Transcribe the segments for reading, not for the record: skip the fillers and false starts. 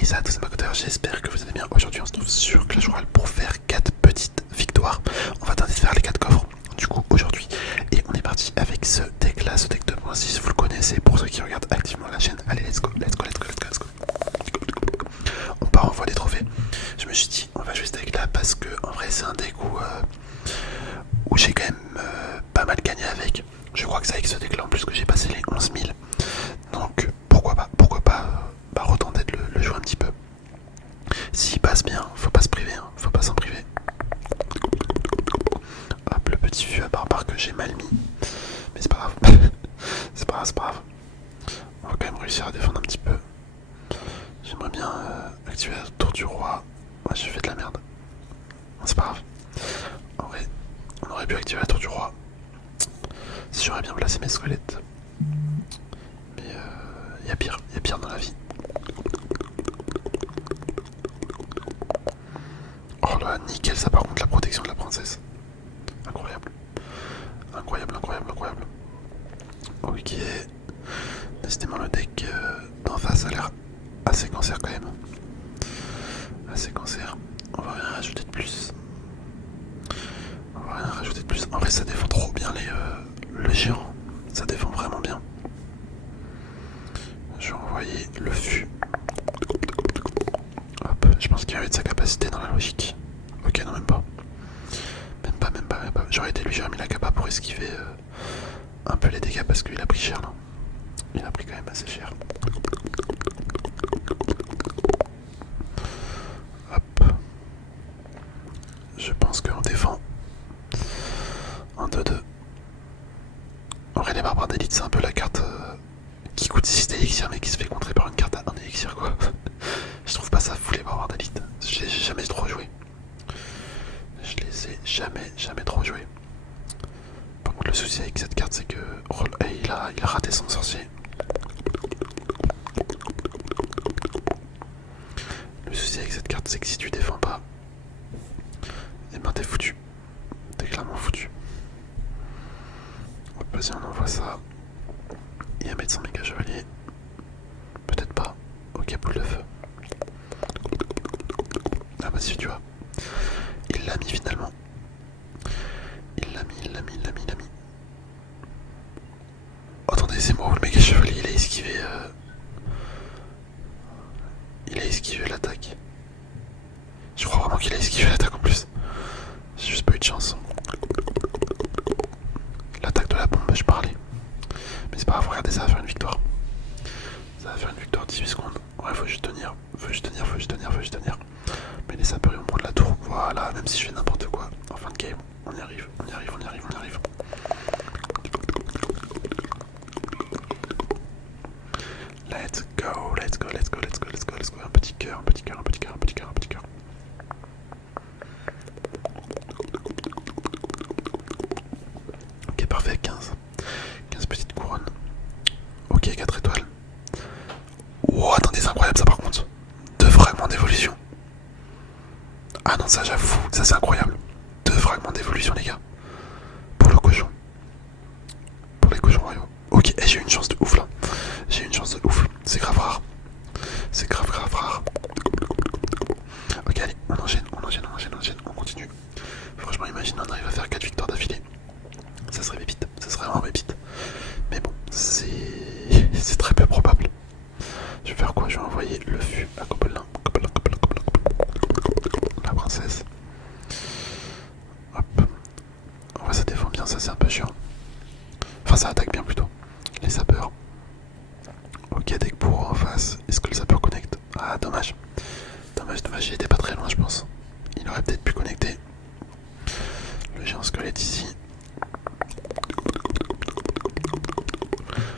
Hey, ça à tous, c'est Makoteur, j'espère que vous allez bien. Aujourd'hui on se trouve sur Clash Royale pour faire 4 petites victoires. On va tenter de faire les 4 coffres du coup aujourd'hui. Et on est parti avec ce deck là, ce deck 2.6, vous le connaissez pour ceux qui regardent activement la chaîne. Allez, let's go, let's go, let's go, let's go, let's go. On part en voie des trophées. Je me suis dit on va jouer ce deck là parce que en vrai c'est un deck où j'ai quand même pas mal gagné avec. Je crois que c'est avec ce deck là en plus que j'ai passé les 11 000. Donc pourquoi pas retenter de le jouer un petit peu. S'il passe bien, faut pas se priver, hein, faut pas s'en priver. Hop, le petit vieux à barbare que j'ai mal mis. Mais c'est pas grave. c'est pas grave, c'est pas grave. On va quand même réussir à défendre un petit peu. J'aimerais bien activer la tour du roi. Ouais, j'ai fait de la merde. C'est pas grave. En vrai, on aurait pu activer la tour du roi. Si j'aurais bien placé mes squelettes. Mais y a pire dans la vie. Oh là, nickel ça par contre, la protection de la princesse. Incroyable. Incroyable, incroyable, incroyable. Ok. Décidément le deck d'en face a l'air assez cancer quand même. Assez cancer. On va rien rajouter de plus. On va rien rajouter de plus. En vrai ça défend trop bien le géant. Ça défend vraiment bien. Je vais envoyer le fût. Hop, je pense qu'il y avait de sa capacité dans la logique. Ok, non même pas. Même pas. J'aurais été lui, j'aurais mis la capa pour esquiver un peu les dégâts parce qu'il a pris cher là. Il a pris quand même assez cher. Hop. Je pense qu'on défend en 2-2. En vrai les barbares d'élite c'est un peu la carte qui coûte 6 d'élixir mais qui se fait contrer par une carte à 1 élixir quoi. Je trouve pas ça fou les barbares d'élite. J'ai jamais trop joué. Je les ai jamais trop joué. Par contre le souci avec cette carte c'est que oh, il a raté son sorcier. Le souci avec cette carte c'est que si tu défends pas, et ben t'es foutu. T'es clairement foutu. Vas-y on envoie ça. Il va mettre son méga chevalier. Peut-être pas. Ok, boule de feu. Ah bah si tu vois. Il l'a mis finalement. Il l'a mis. Oh, attendez, c'est moi où le méga chevalier il a esquivé. Il a esquivé l'attaque. Je crois vraiment qu'il a esquivé l'attaque en plus. J'ai juste pas eu de chance. L'attaque de la bombe, je parlais. Mais c'est pas grave, regardez, ça va faire une victoire. Ça va faire une victoire 18 secondes. Ouais, faut juste tenir. Mais les sapeurs ils vont prendre la tour. Voilà, même si je fais n'importe quoi. En fin de game, on y arrive. Let's go. Un petit cœur. Ok, parfait, 15 petites couronnes. Ok, 4 étoiles. Oh, attendez, c'est incroyable ça par contre. 2 fragments d'évolution. Ah non, ça j'avoue, ça c'est incroyable. 2 fragments d'évolution les gars. Pour le cochon. Pour les cochons royaux. Ok, j'ai eu une chance de ouf là. C'est grave rare. Ok, allez, on enchaîne. On continue. Franchement, imagine, on arrive à faire 4 victoires d'affilée. Ça serait pépite. Vraiment pépite. Mais bon, c'est très peu probable. Je vais faire quoi? Je vais envoyer le fût à Copelin. La princesse. Hop. En vrai, ça défend bien, ça c'est un peu chiant. Enfin, ça attaque bien plutôt. Les sapeurs. Ok, deck pour en face. Est-ce que le sapeur connecte? Ah, dommage. Il était pas très loin, je pense. Il aurait peut-être pu connecter. Le géant squelette ici.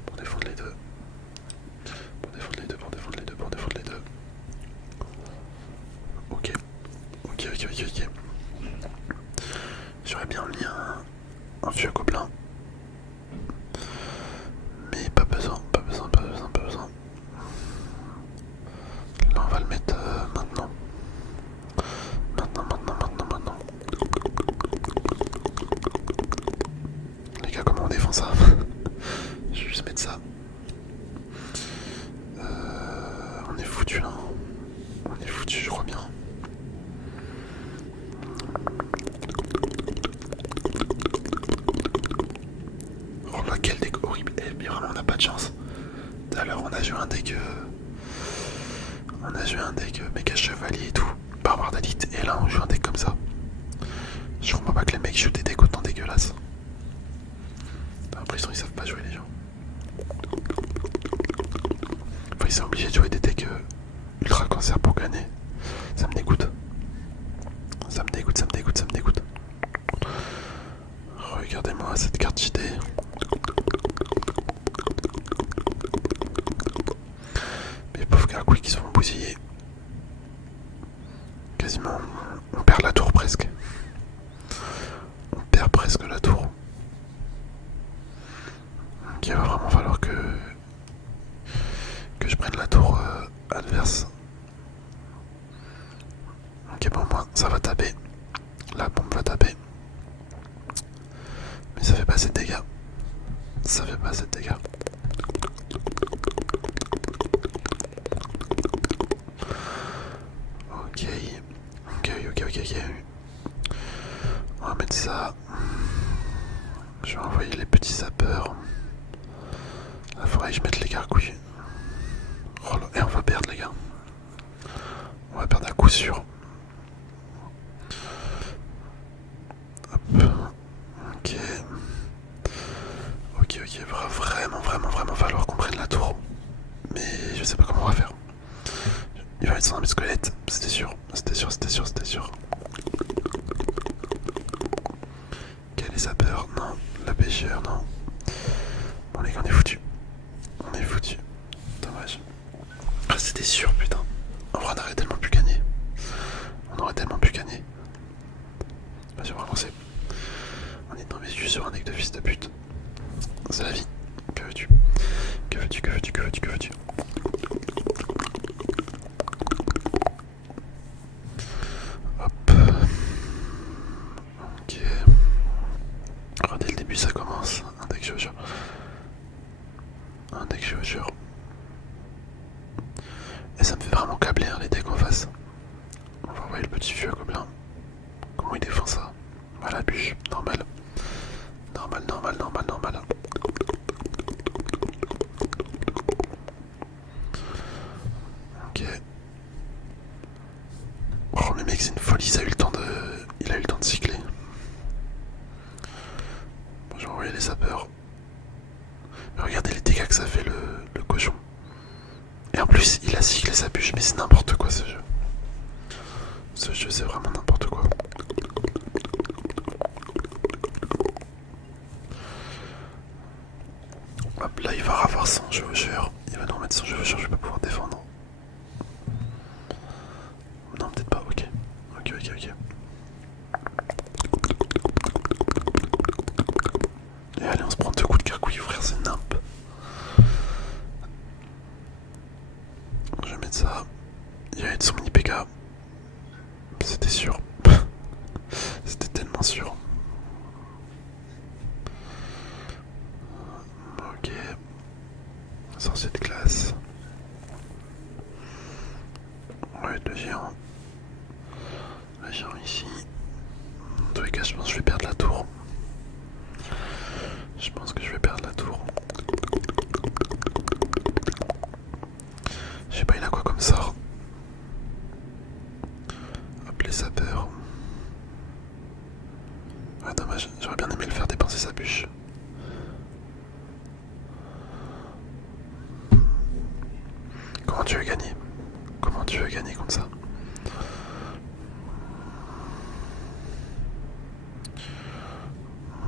Pour défendre les deux. Ok. J'aurais bien mis un vieux gobelin. Mais pas besoin. Là on va le mettre maintenant. dessus, je crois bien. Oh là, quel deck horrible. Eh, mais vraiment, on n'a pas de chance. Tout à l'heure, on a joué un deck. On a joué un deck méga chevalier et tout. Barbare d'élite. Et là, on joue un deck comme ça. Je comprends pas que les mecs jouent des decks autant dégueulasses. T'as l'impression qu'ils savent pas jouer, les gens. Enfin, ils sont obligés de jouer des decks ultra cancer pour gagner. Ça me dégoûte. Ça me dégoûte, ça me dégoûte, ça me dégoûte. Regardez-moi cette carte JD. Mes pauvres gargouilles qui se font bousiller. Quasiment, on perd la tour presque. On perd presque la tour. Donc il va vraiment falloir que je prenne la tour adverse. Ok, bon, moi, ça va taper. La bombe va taper. Mais ça fait pas assez de dégâts. Ça fait pas assez de dégâts. Ok. Ok. On va mettre ça. Je vais envoyer les petits sapeurs. Il faudrait que je mette les gargouilles. Oh là, et on va perdre, les gars. On va perdre à coup sûr. Hop. Ok. Va vraiment falloir qu'on prenne la tour. Mais je sais pas comment on va faire. Il va être sans armée de squelette, c'était sûr. Ok, les sapeurs, non. La pêcheur, non. Bon, les gars, on est foutus. Dommage. Ah, c'était sûr, putain. En vrai, on aurait tellement pu gagner. Vas-y, on va avancer. On est tombé sur un deck de fils de pute. C'est la vie. Que veux-tu? Hop. Ok. Alors, dès le début, ça commence. Un deck jure. Et ça me fait vraiment câbler, hein, les decks en face. On va envoyer le petit vieux gobelin. Comment il défend ça? Voilà, bûche. Normal. Ok. Oh, mais mec, c'est une folie, il a eu le temps de cycler. Bon, je vais envoyer les sapeurs. Mais regardez les dégâts que ça fait le cochon. Et en plus, il a cyclé sa bûche, mais c'est n'importe quoi ce jeu. Ce jeu, c'est vraiment n'importe quoi. Hop, là, il va avoir son chevaucheur. Il va nous remettre son chevaucheur, je vais pas pouvoir défendre. Non, peut-être pas, ok. Et allez, on se prend 2 coups de gargouille, frère, c'est nimp. Je vais mettre ça. Il va être son mini PK. C'était sûr. C'était tellement sûr. Ok. Sorcier de classe. Ouais, le géant. Le géant ici. En tous les cas, je pense que je vais perdre la tour. Je sais pas, il a quoi comme sort? Hop, les sapeurs. Ouais, dommage, j'aurais bien aimé le faire dépenser sa bûche. Comment tu veux gagner? Comme ça?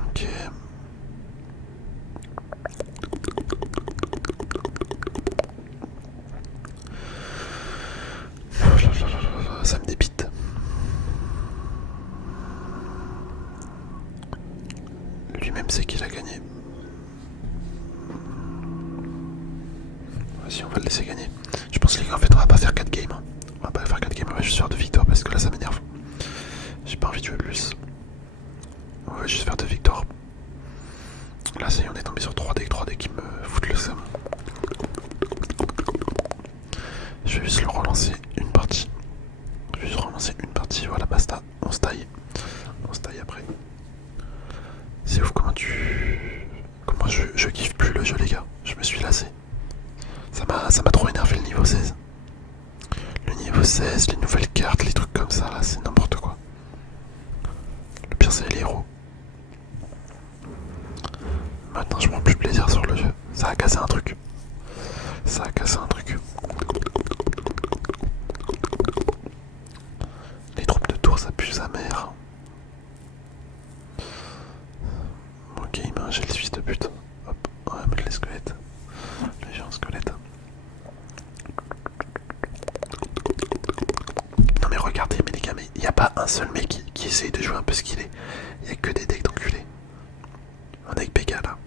Ok. Ça me débite. Lui-même sait qu'il a gagné. Vas-y, on va le laisser gagner. Je pense les gars, en fait, on va pas faire 4 games. On va juste faire 2 victoires parce que là, ça m'énerve. J'ai pas envie de jouer plus. On va juste faire 2 victoires. Là, ça y est, on est tombé sur 3 decks qui me foutent le seum. Je vais juste le relancer une partie. 16, les nouvelles cartes, les trucs comme ça là, c'est n'importe quoi. Le pire c'est les héros. Maintenant je prends plus plaisir sur le jeu. Ça a cassé un truc. Ça a cassé un truc. Les troupes de tour ça pue sa mère. Ok, il m'a un gel suisse de pute. Hop, on va mettre les squelettes. Les géants squelettes. Non mais regardez, mais les gars, mais il n'y a pas un seul mec qui essaye de jouer un peu ce qu'il est. Il n'y a que des decks d'enculés. Un deck PK là.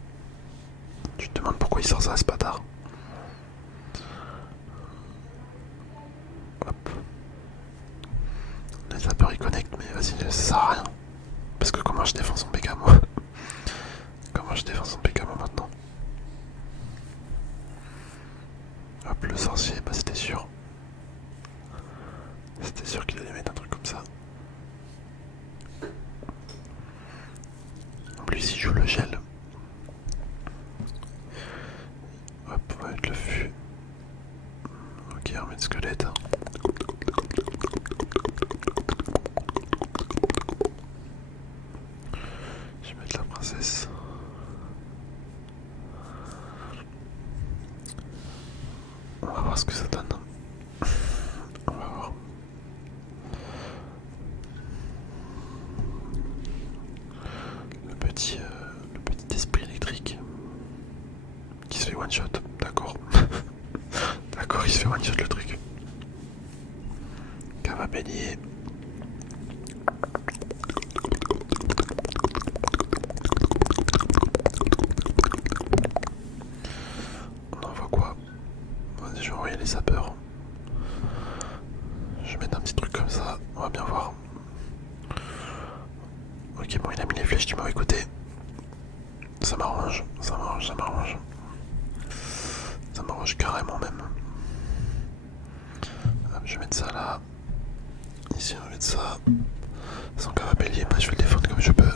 Tu te demandes pourquoi il sort ça, ce bâtard. Hop. Les zappers ils connectent, mais vas-y, ça sert à rien. Parce que comment je défends son PK moi? Comment je défends son PK moi maintenant? Hop, le sorcier, bah c'était sûr. C'était sûr qu'il allait mettre un truc comme ça. En plus il joue le gel. Hop, on va mettre le fût. Ok, on va mettre squelette. Je vais mettre la princesse. On va voir ce que ça donne. On va voir. Le petit esprit électrique qui se fait one shot, d'accord. D'accord, il se fait one shot le truc. Cava bélier. On envoie quoi? Vas-y, je vais envoyer les sapeurs. Je vais mettre un petit truc comme ça, on va bien voir. Ok, bon, il a mis les flèches du mauvais côté. Ça m'arrange, ça m'arrange, ça m'arrange. Ça m'arrange carrément même. Hop, je vais mettre ça là. Ici, on va mettre ça. Son cava bélier, bah, je vais le défendre comme je peux.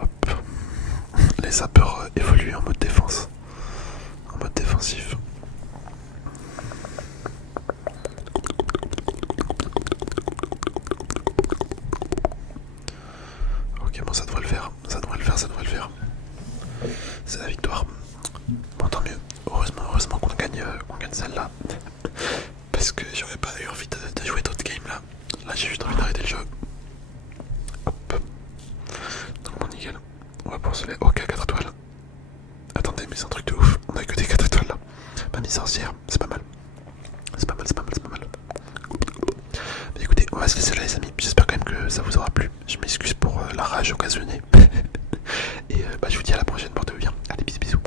Hop. Les sapeurs évoluent en mode défense. En mode défensif. Ok, bon, ça devrait le faire. Ça devrait le faire, ça devrait le faire. C'est la victoire. Bon, tant mieux. Heureusement qu'on gagne celle-là. Parce que j'aurais pas eu envie de jouer d'autres games là. Là, j'ai juste envie d'arrêter le jeu. Hop. Donc, bon, nickel. On va poursuivre. Ok, 4 étoiles. Attendez, mais c'est un truc de ouf. On a que des 4 étoiles là. Mamie sorcière, c'est pas mal. C'est pas mal, c'est pas mal, c'est pas mal. Mais écoutez, on va se laisser là, les amis. J'espère quand même que ça vous aura plu. Je m'excuse pour la rage occasionnée. Et bah, je vous dis à la prochaine, portez-vous bien. Allez, bisous, bisous.